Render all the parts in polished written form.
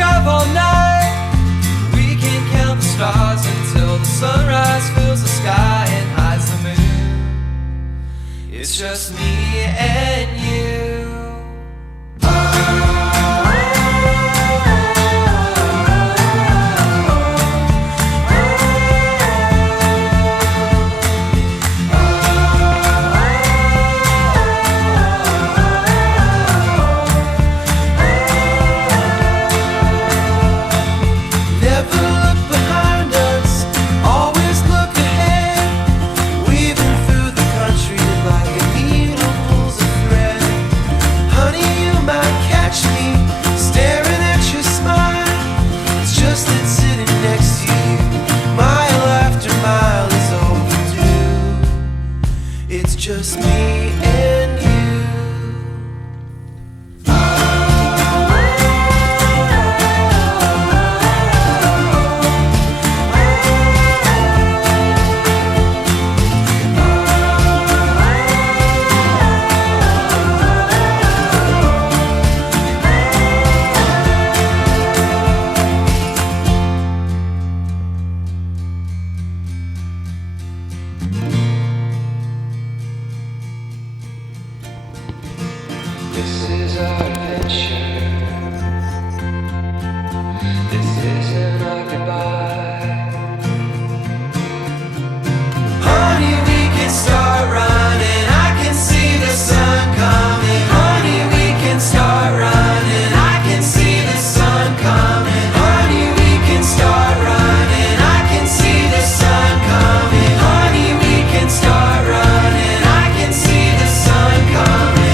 up all night. We can count the stars until the sunrise fills the sky and hides the moon. It's just me and you. Just me and you. This is our adventure. This isn't our goodbye. Honey, we can start running. I can see the sun coming. Honey, we can start running. I can see the sun coming. Honey, we can start running. I can see the sun coming. Honey, we can start running. I can see the sun coming.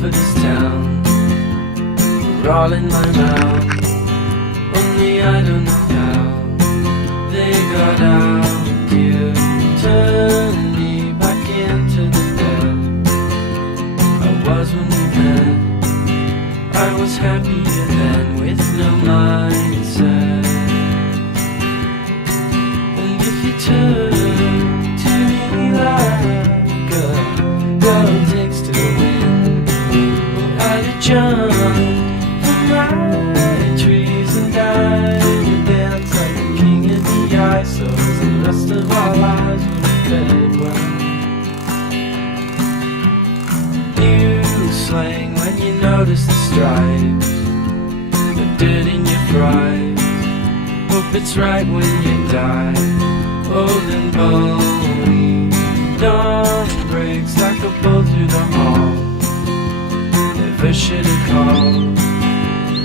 For this town, we're all in my mouth. Only I don't know how they got out. You turned me back into the bed I was when we met. I was happier then with no mindset. And if you turn to me like a girl takes to the wind, jump from my trees and dive and dance like the king of the ice. So the rest of our lives were in bed when you slang when you notice the stripes, the dirt in your fries. Hope it's right when you die, old and bony. Dawn breaks like a bolt through the hall. Never should have called,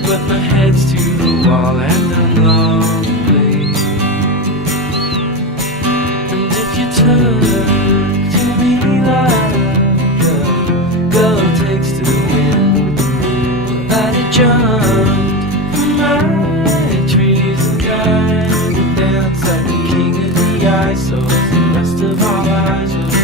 but my head's to the wall and I'm lonely. And if you turn to me like a girl takes to the wind, well, I'd have jumped from my trees and kind of dance like the king of the ice. So the rest of our lives will be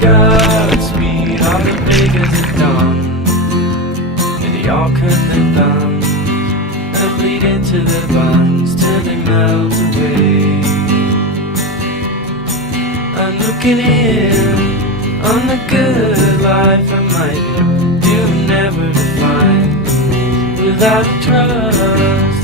Godspeed, all the beggars are done, and they all cut their thumbs and bleed into their buns till they melt away. looking in on the good life I might do never to find without a trust.